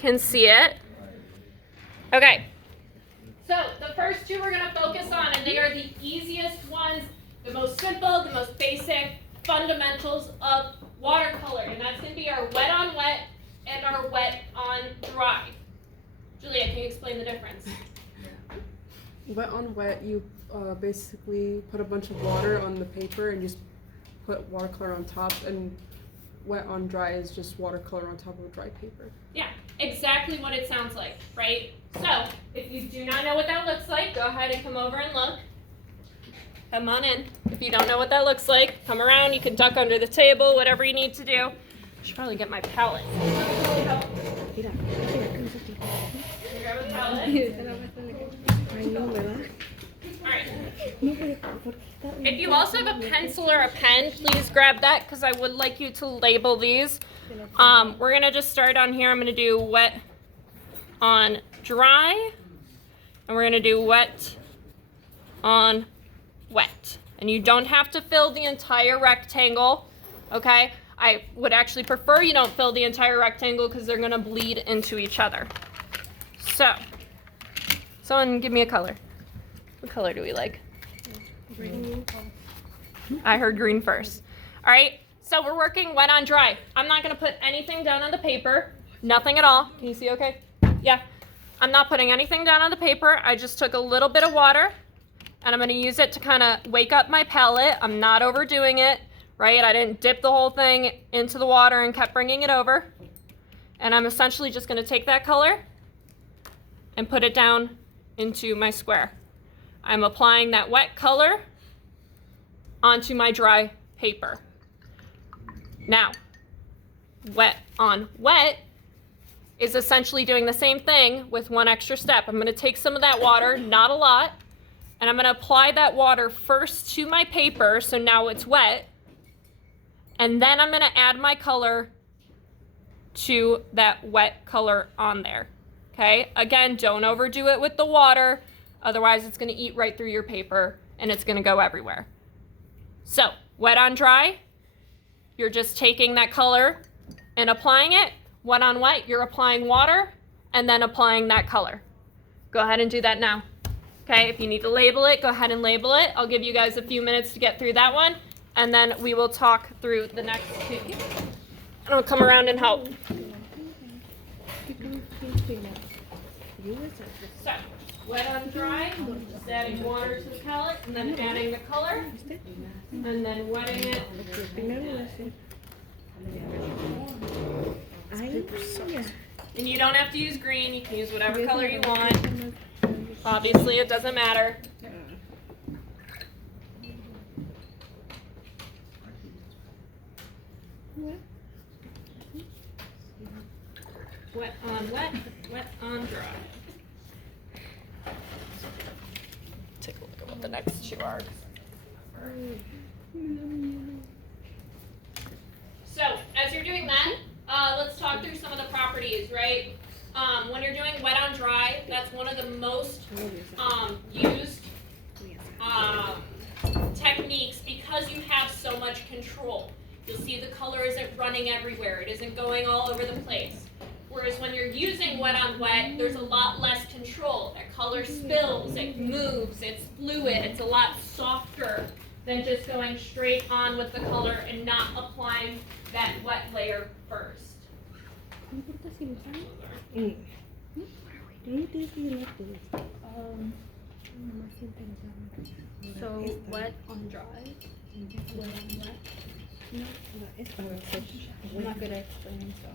can see it. Okay, so the first two we're going to focus on, and they are the easiest ones, the most simple, the most basic fundamentals of watercolor, and that's going to be our wet on wet and our wet on dry. Julia, can you explain the difference? Wet on wet, you basically put a bunch of water on the paper and just put watercolor on top, and wet on dry is just watercolor on top of dry paper. Yeah, exactly what it sounds like, right? So, if you do not know what that looks like, go ahead and come over and look. Come on in. If you don't know what that looks like, come around. You can duck under the table, whatever you need to do. I should probably get my palette. Grab a palette. Alright. If you also have a pencil or a pen, please grab that because I would like you to label these. We're going to just start on here. I'm going to do wet on dry, and we're going to do wet on wet. And you don't have to fill the entire rectangle, okay? I would actually prefer you don't fill the entire rectangle because they're going to bleed into each other. So, someone give me a color. What color do we like? Green. I heard green first. All right, so we're working wet on dry. I'm not going to put anything down on the paper. Nothing at all. Can you see okay? Yeah. I'm not putting anything down on the paper. I just took a little bit of water, and I'm going to use it to kind of wake up my palette. I'm not overdoing it, right? I didn't dip the whole thing into the water and kept bringing it over. And I'm essentially just going to take that color and put it down into my square. I'm applying that wet color onto my dry paper. Now, wet on wet is essentially doing the same thing with one extra step. I'm going to take some of that water, not a lot, and I'm going to apply that water first to my paper, so now it's wet, and then I'm going to add my color to that wet color on there. Okay? Again, don't overdo it with the water, otherwise it's going to eat right through your paper and it's going to go everywhere. So, wet on dry, you're just taking that color and applying it. Wet on wet, you're applying water and then applying that color. Go ahead and do that now. Okay, if you need to label it, go ahead and label it. I'll give you guys a few minutes to get through that one, and then we will talk through the next two. And I'll come around and help. So, wet on dry, just adding water to the palette, and then adding the color, and then wetting it. And you don't have to use green, you can use whatever color you want. Obviously, it doesn't matter. Wet on wet, wet on dry. Take a look at what the next two are. So, as you're doing that, let's talk through some of the properties, right? When you're doing wet on dry, that's one of the most used techniques because you have so much control. You'll see the color isn't running everywhere. It isn't going all over the place. Whereas when you're using wet on wet, there's a lot less control. That color spills, it moves, it's fluid, it's a lot softer than just going straight on with the color and not applying that wet layer first. So wet on dry, wet on wet. No, I'm not good at explaining, so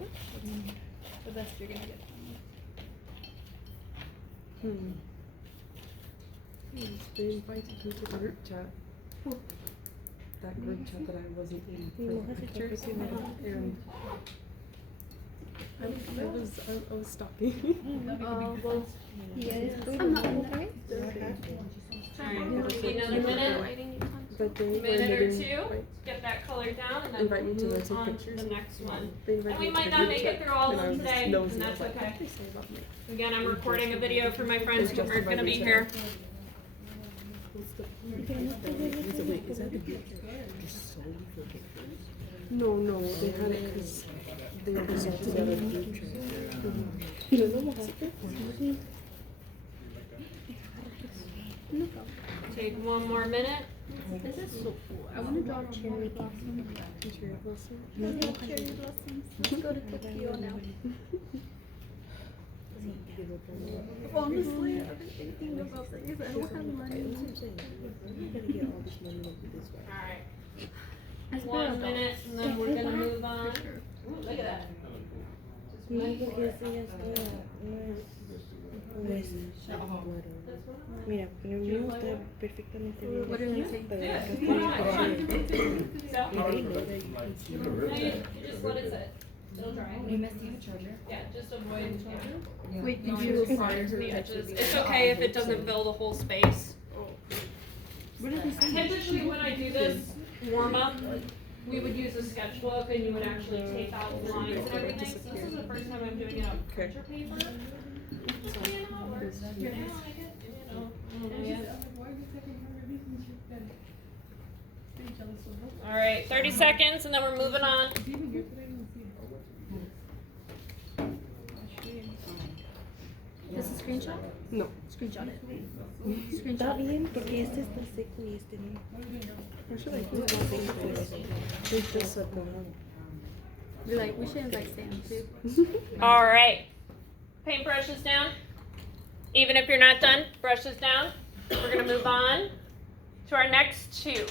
the best you're gonna get from me. They invited me to the group chat. That group chat that I wasn't in for the pictures, and I was stopping. Well, yes, I'm not okay. Maybe another minute or two, get that color down, and then invite me to move take on pictures. to the next one. And And we might not make it through all of them today, and that's okay. Again, I'm recording a video for my friends who aren't going to be here. No, they had it because they were all together. Take one more minute. This is so cool. I want to draw cherry blossoms. Cherry blossom. I love cherry blossoms. Let's go to Tokyo now. Honestly, I've been thinking about things. I don't have money. Alright. 1 minute and then we're gonna move on. Ooh, look at that. Mira, pero el mío está perfectamente bien. What are you saying? So, you just let it sit. It'll dry. Yeah, just avoid Wait, did going you too far to the edges. It's okay if it doesn't fill the whole space. What did you say? Typically when I do this warm up, we would use a sketchbook and you would actually take out lines and everything. So this is the first time I'm doing it on printer paper. You know how it works. You know, I don't know yet. All right, 30 seconds and then we're moving on. This is a screenshot? No. Screenshot it. Está bien porque este está seco y este no. Or should I do it? It's just a We're like, we should invite Sam too. All right, paintbrushes down. Even if you're not done, brushes down. We're gonna move on to our next two.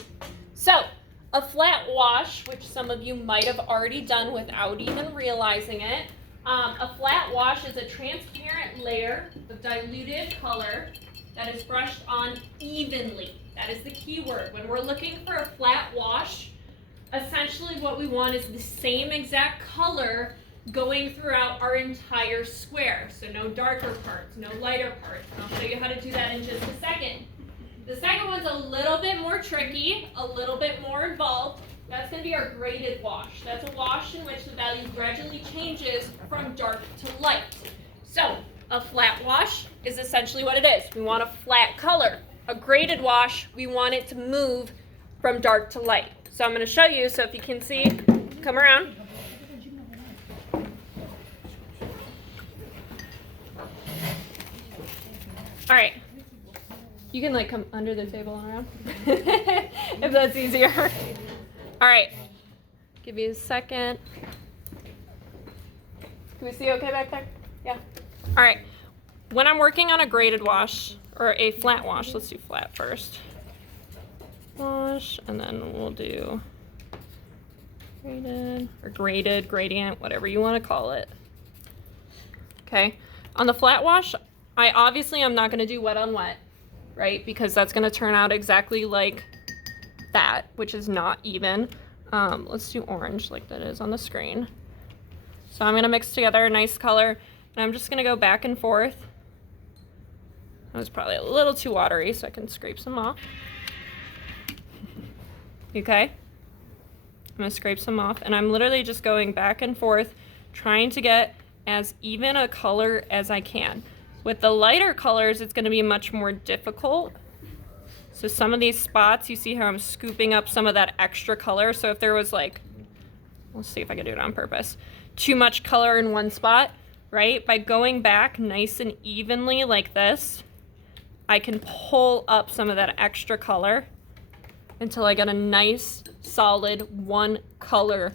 So, a flat wash, which some of you might have already done without even realizing it. A flat wash is a transparent layer of diluted color that is brushed on evenly. That is the key word. When we're looking for a flat wash, essentially what we want is the same exact color going throughout our entire square. So no darker parts, no lighter parts. And I'll show you how to do that in just a second. The second one's a little bit more tricky, a little bit more involved. That's going to be our graded wash. That's a wash in which the value gradually changes from dark to light. So a flat wash is essentially what it is. We want a flat color. A graded wash, we want it to move from dark to light. So I'm going to show you, so if you can see, come around. All right. You can like come under the table and around if that's easier. All right. Give you a second. Can we see okay back there? Yeah. All right. When I'm working on a graded wash or a flat wash, let's do flat first. Wash, and then we'll do graded or graded, gradient, whatever you want to call it. Okay. On the flat wash, I obviously am not going to do wet on wet, right? Because that's going to turn out exactly like that, which is not even. Let's do orange like that is on the screen. So I'm going to mix together a nice color, and I'm just going to go back and forth. That was probably a little too watery, so I can scrape some off. Okay? I'm going to scrape some off, and I'm literally just going back and forth, trying to get as even a color as I can. With the lighter colors, it's going to be much more difficult. So some of these spots, you see how I'm scooping up some of that extra color. So if there was like, let's see if I can do it on purpose, too much color in one spot, right? By going back nice and evenly like this, I can pull up some of that extra color until I get a nice, solid one color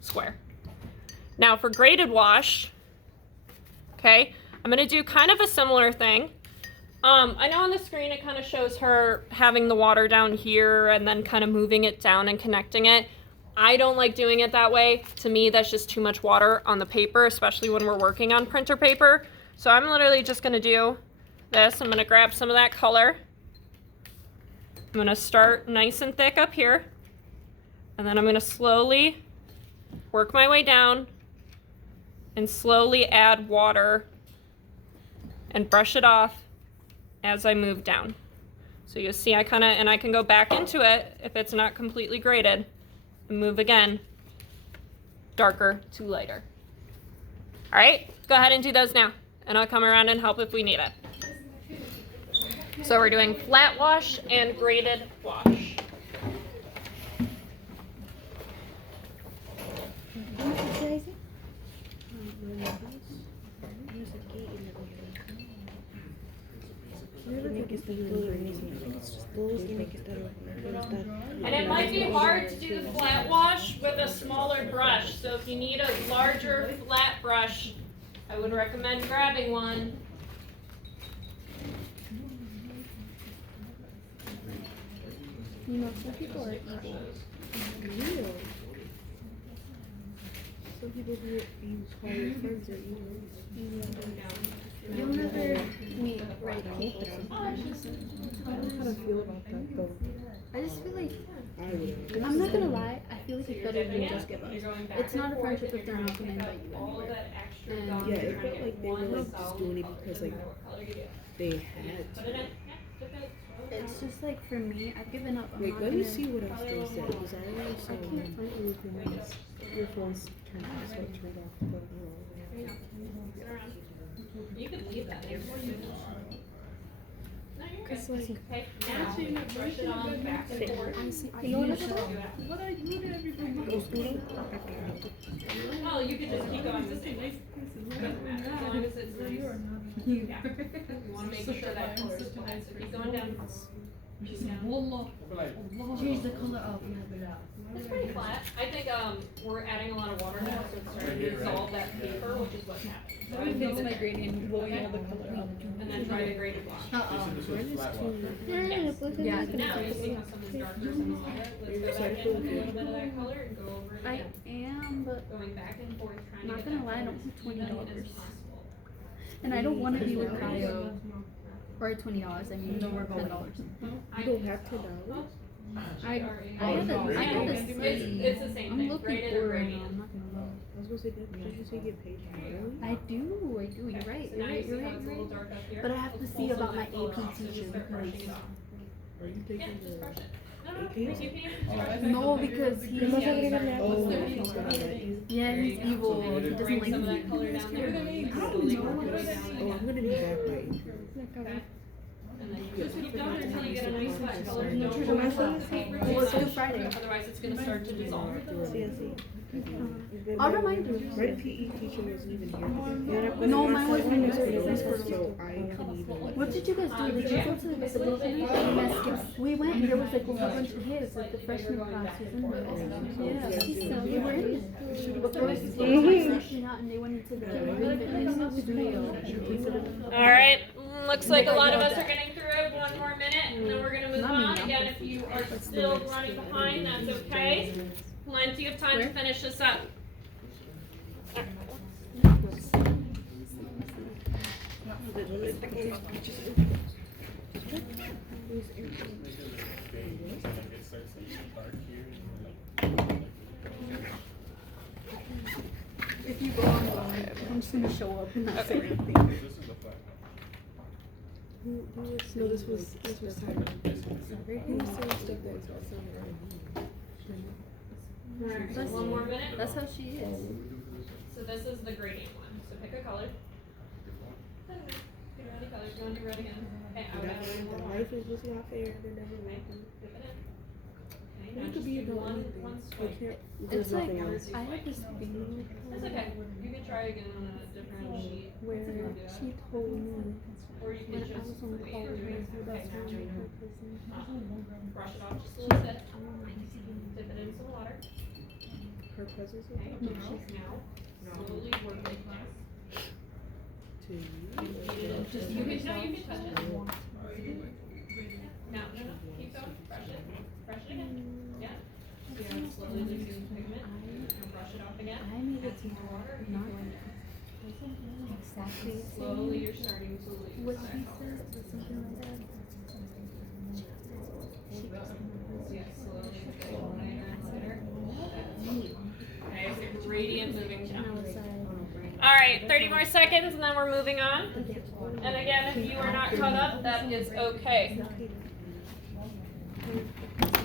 square. Now for graded wash, okay, I'm gonna do kind of a similar thing. I know on the screen it kind of shows her having the water down here and then kind of moving it down and connecting it. I don't like doing it that way. To me, that's just too much water on the paper, especially when we're working on printer paper. So I'm literally just gonna do this. I'm gonna grab some of that color. I'm gonna start nice and thick up here, and then I'm gonna slowly work my way down and slowly add water and brush it off as I move down. So you'll see I can go back into it if it's not completely graded and move again, darker to lighter. All right, go ahead and do those now, and I'll come around and help if we need it. So we're doing flat wash and graded wash. no sé qué y la tiene que estar todo lo mismo. Todos tienen que estar And it might be hard to do the flat wash with a smaller brush. So if you need a larger flat brush, I would recommend grabbing one. You know, some people are evil. real. Some people who you call your friends are evil. You'll never meet right people. I don't know how to feel about that though. I just feel like, I would. I'm not gonna lie, I feel like it's better than you just give up. It's not a friendship if they're not gonna invite you anywhere. And Yeah, it felt like they were like just doing it because like they had to. it's just like for me, I've given up. I'm Wait, not let me gonna- see what else they said because I already saw I can't one. find anything else. Your phone's turned off, so it turned off. But, You could leave that there for you. Cause like, Okay, now brush it on back and forth. I see. I You wanna use go? it. Oh, you could just keep going. As long as it's nice. Yeah. You want to make sure that color is flat. So keep going down. Change the color of It's pretty flat. I think we're adding a lot of water now, so it's starting to dissolve that paper, which is what's happening. So I would go my gradient, blowing all the color up. and then try to grade it wash. Yeah, Yeah, now you see how some is darker, some is lighter. Let's go back in with a little bit of that color and go over it I again. am, but Going back and forth, trying to not get gonna that lie, I don't color have as even $20. as possible. and I don't want to be with Kyle for $20. I mean, $10. You don't have $10. I had to see. It's the same I'm thing, looking graded or for it. gradient. I'm not gonna lie. I was gonna say that. Did you say get paid hourly? I do. You're right. So You're now right. you You're see how right. it's a You're little right. dark up here? But I have to Let's see pull about some my of that color AP off, so teacher just start brushing because- it off. Are you Yeah, taking just the? brush it. No, AP? you can. No, because he's Oh, yeah, he's gonna let you. he's evil. He doesn't Bring like some of that me. color down there. I don't know. Oh, I'm gonna be back by 8. And then you just keep going until you get a nice flat color. Don't Well, rush the paper too let's do much, Friday. otherwise it's gonna start to dissolve. I'll remind you. My PE teacher wasn't even here. No, mine wasn't even here. So I couldn't even. What did you guys do? Did you go to the exhibition? We went and there was like a whole bunch of kids, like the freshman class was in there. Yeah, we were in it. But there was rushing out and they went into the fitness studio. All right, looks like a lot of us are getting through it. One more minute, and then we're gonna move on. Again, if you are still running behind, that's okay. Plenty of time to finish this up. If you go on, I'm just gonna show up and not say anything. No, this was time. Alright, one more minute. That's how she is. So this is the gradient one. So pick a color. Pick ready colors. Go into red again. Okay, I would add a little more water. Life is just not fair. They're never Okay, making. dip it in. Okay, It now could just be do about one anything. swipe. It's like, I had this thing That's okay. You can try again on a different sheet. where she told me Or you when can I just was on wait call or with do it. her Okay, best now friend, her brush cousin. it off just a little bit. Dip it into the water. Her cousins Okay, are now slowly work it. to you. Just you can touch it. No, keep going. Brush it. Brush it again. Yeah. See how it's slowly losing pigment. And brush it off again. I made Add it some more water. not Keep going. exactly the Slowly, same. you're starting to lose What that she color. said was something like that. Yeah, slowly it's getting lighter and lighter. Okay, so your gradient moving And I down. was like, All right, 30 more seconds and then we're moving on. And again, if you are not caught up, that is okay.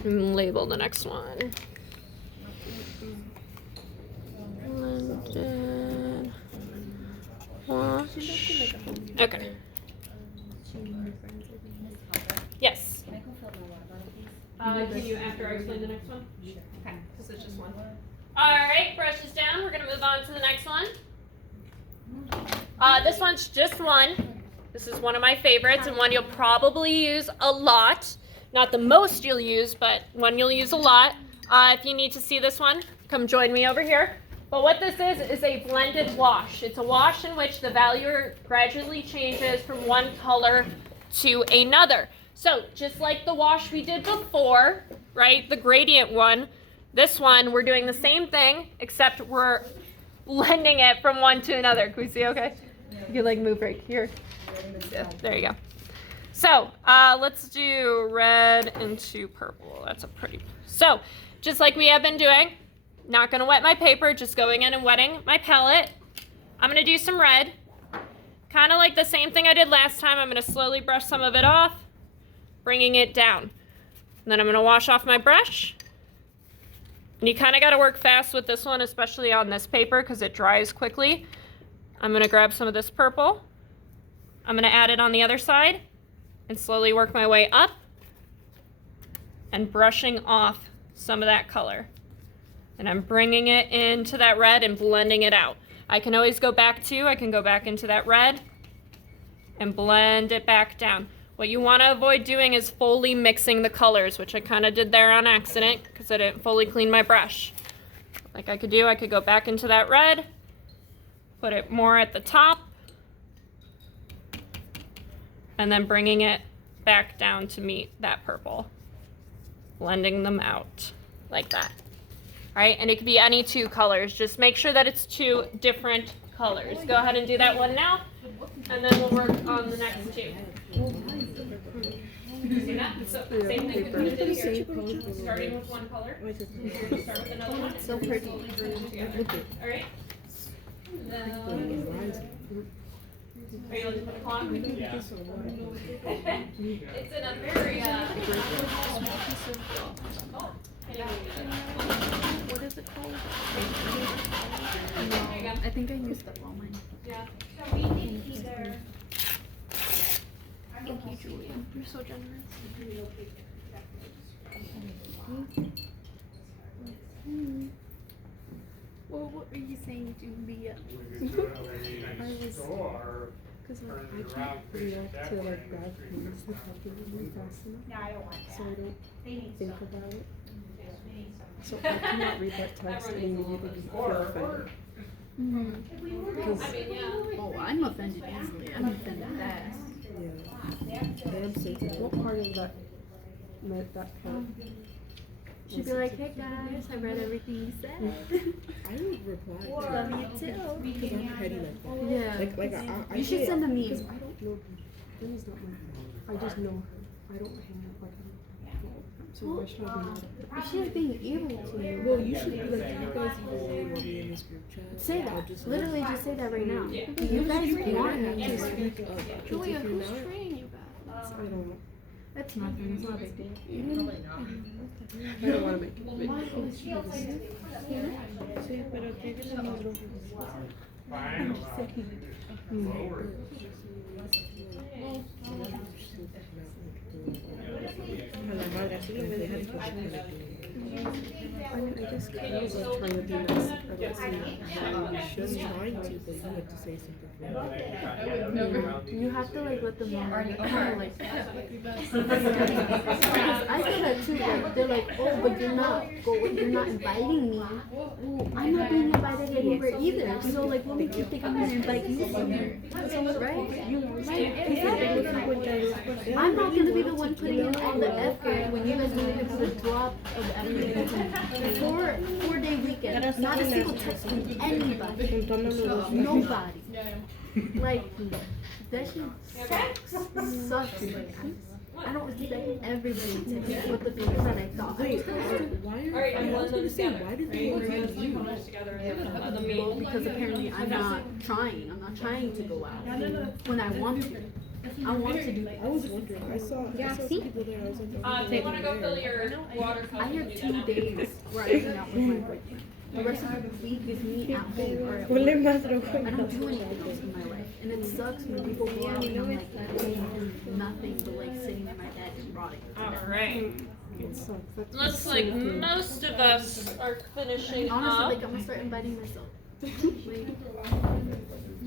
And label the next one. London wash. Okay. Yes. Can you after I explain the next one? Okay, because it's just one. All right, brushes down. We're gonna move on to the next one. This one's just one. This is one of my favorites and one you'll probably use a lot. Not the most you'll use, but one you'll use a lot. If you need to see this one, come join me over here. But what this is a blended wash. It's a wash in which the value gradually changes from one color to another. So just like the wash we did before, right, the gradient one, this one we're doing the same thing, except we're blending it from one to another. Can we see okay? You can like move right here. Yeah, there you go. So let's do red into purple. That's a pretty, so just like we have been doing, not gonna wet my paper, just going in and wetting my palette. I'm gonna do some red. Kind of like the same thing I did last time. I'm gonna slowly brush some of it off, bringing it down. And then I'm gonna wash off my brush. And you kind of gotta work fast with this one, especially on this paper because it dries quickly. I'm gonna grab some of this purple. I'm gonna add it on the other side and slowly work my way up and brushing off some of that color. And I'm bringing it into that red and blending it out. I can always go back to, I can go back into that red and blend it back down. What you want to avoid doing is fully mixing the colors, which I kind of did there on accident because I didn't fully clean my brush. Like I could do, I could go back into that red, put it more at the top, and then bringing it back down to meet that purple. Blending them out like that. All right, and it could be any two colors. Just make sure that it's two different colors. Go ahead and do that one now, and then we'll work on the next two. See that? So same thing with what we did here. Starting with one color. Start with another one. So pretty. All right. Are you looking for the clock? Yeah. It's in a very What is it called? I think I used up all mine. Yeah. Thank you, Julia. You're so generous. Well, what were you saying, Julia? Because like, I can't react to like bad things that happen really fast enough, so I don't think about it. So I cannot read that text and immediately feel offended. Because Oh, I'm offended easily. I'm offended fast. yeah, and I'm sensitive. What part of that meant that part? She'd be like, hey guys, I read everything you said. I would reply Love you too. because I'm petty like that. Yeah. Like I You should send a Because meme. I don't know her. Lily's not my friend. I just know her. I don't hang out like her. So why should I be mad at her? She's being evil to you. Well, you should be like, you guys even want me in this group chat. Say I'll that. just Literally just say that right now. You guys want me just to. speak up. Julia, If you're who's not- treating you bad? I don't know. That's nothing. It's not a big deal. I don't want to make it big. Sí, pero lleguen a los dos. A la madre, así lo me dejas escuchar. I mean, I just kind of like trying to be nice. I don't see how you She's should. trying to, but you have to say something. You have to like let them know. Kind of like. I feel that too. Like they're like, oh, but you're not inviting me. Well, I'm not being invited anywhere either. So like, what makes you think I'm gonna invite you somewhere? Right? Exactly. I'm not gonna be the one putting in all the effort when you guys don't even put a drop of effort into me. 4-day weekend. Not a single text from anybody. Nobody. Like, that shit sucks. Like, I don't expect everybody to do what the people that I thought. Wait, why are I was gonna say, why did they want you? Well, because apparently I'm not trying. I'm not trying to go out when I want to. I want to do I was wondering, I saw see? people there, I was like, do you want to go fill your watercolor? I have 2 days where I hang out with my boyfriend. The rest of the week is me at home or at work. I don't do anything else in my life. And it sucks when people go out and I'm like, I can't do nothing but like sitting in my bed and rotting. All right. It sucks. That's Looks like most of us are finishing Honestly, up. like I'm gonna start inviting myself. Like,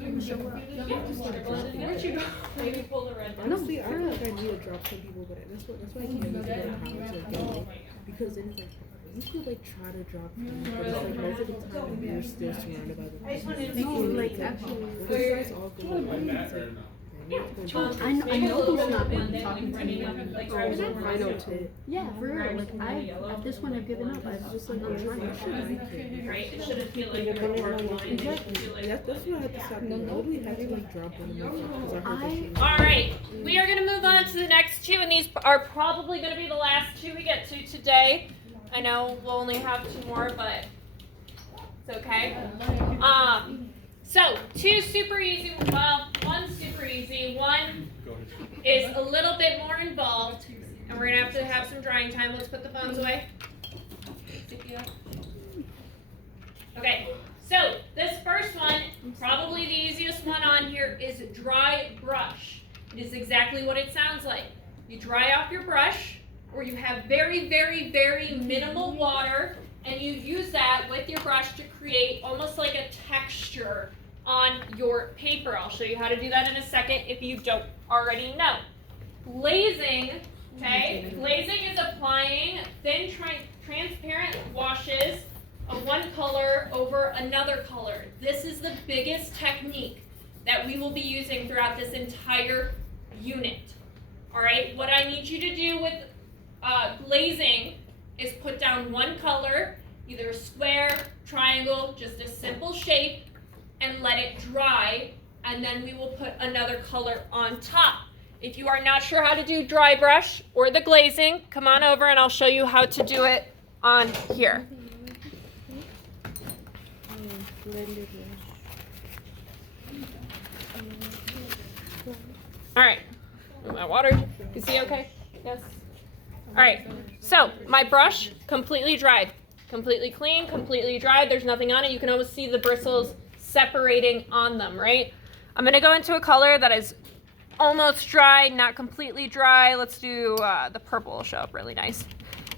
Where'd you go? Maybe pull the red one. Honestly, I feel like I need to drop some people, but that's why I can't use the powers of getting it. Because then it's like, you could like try to drop them, but it's like most of the time you're still surrounded by the No, like actually. guys all go away. It's like, I know who's not been talking to me. I know too. Yeah, for real. Like at this one I've given up. I've just like I'm trying to Right? It shouldn't feel like you're blind. Exactly. that's what I have to stop doing. Nobody has to like drop one of my because I heard that she All right, we are going to move on to the next two, and these are probably going to be the last two we get to today. I know we'll only have two more, but it's okay. So two super easy. Well, one super easy. One is a little bit more involved, and we're going to have some drying time. Let's put the phones away. Okay, so this first one, probably the easiest one on here, is dry brush. It is exactly what it sounds like. You dry off your brush, or you have very, very, very minimal water, and you use that with your brush to create almost like a texture on your paper. I'll show you how to do that in a second if you don't already know. Glazing, okay? Glazing is applying thin transparent washes of one color over another color. This is the biggest technique that we will be using throughout this entire unit. All right, what I need you to do with glazing is put down one color, either a square, triangle, just a simple shape, and let it dry, and then we will put another color on top. If you are not sure how to do dry brush or the glazing, come on over and I'll show you how to do it on here. All right, my water, you see okay? Yes? All right, so my brush completely dried, completely clean, completely dried. There's nothing on it. You can almost see the bristles separating on them, right? I'm gonna go into a color that is almost dry, not completely dry. Let's do the purple, will show up really nice.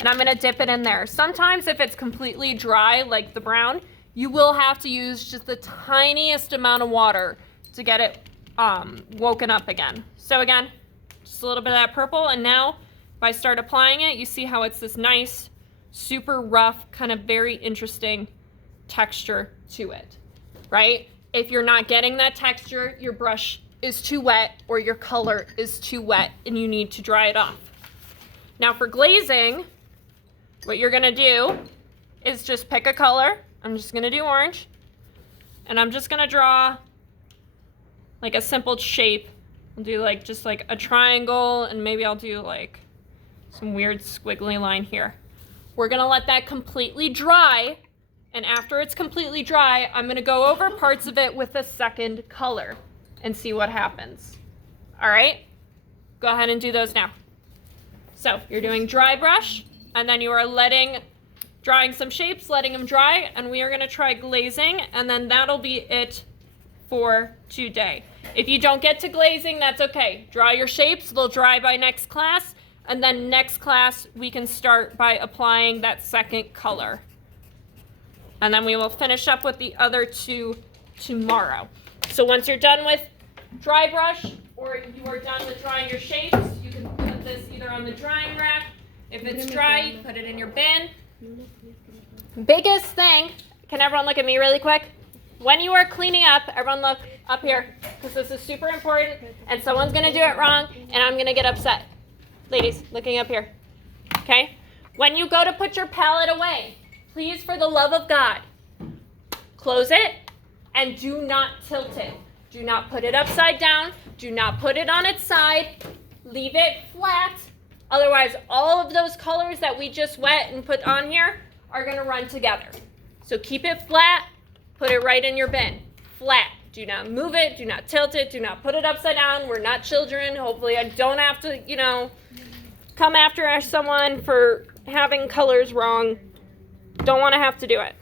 And I'm gonna dip it in there. Sometimes if it's completely dry, like the brown, you will have to use just the tiniest amount of water to get it woken up again. So again, just a little bit of that purple, and now if I start applying it, you see how it's this nice, super rough, kind of very interesting texture to it, right? If you're not getting that texture, your brush is too wet or your color is too wet and you need to dry it off. Now for glazing, what you're gonna do is just pick a color. I'm just gonna do orange, and I'm just gonna draw like a simple shape. I'll do like just like a triangle, and maybe I'll do like some weird squiggly line here. We're gonna let that completely dry, and after it's completely dry, I'm gonna go over parts of it with a second color and see what happens. All right, go ahead and do those now. So you're doing dry brush, and then you are drawing some shapes, letting them dry, and we are gonna try glazing, and then that'll be it for today. If you don't get to glazing, that's okay. Draw your shapes, they'll dry by next class, and then next class we can start by applying that second color. And then we will finish up with the other two tomorrow. So once you're done with dry brush, or you are done with drawing your shapes, you can put this either on the drying rack. If it's dry, you put it in your bin. Biggest thing, can everyone look at me really quick? When you are cleaning up, everyone look up here, because this is super important, and someone's gonna do it wrong, and I'm gonna get upset. Ladies, looking up here, okay? When you go to put your palette away, please, for the love of God, close it, and do not tilt it. Do not put it upside down. Do not put it on its side. Leave it flat. Otherwise, all of those colors that we just wet and put on here are gonna run together. So keep it flat, put it right in your bin. Flat. Do not move it, do not tilt it, do not put it upside down. We're not children. Hopefully I don't have to, come after someone for having colors wrong. Don't wanna have to do it.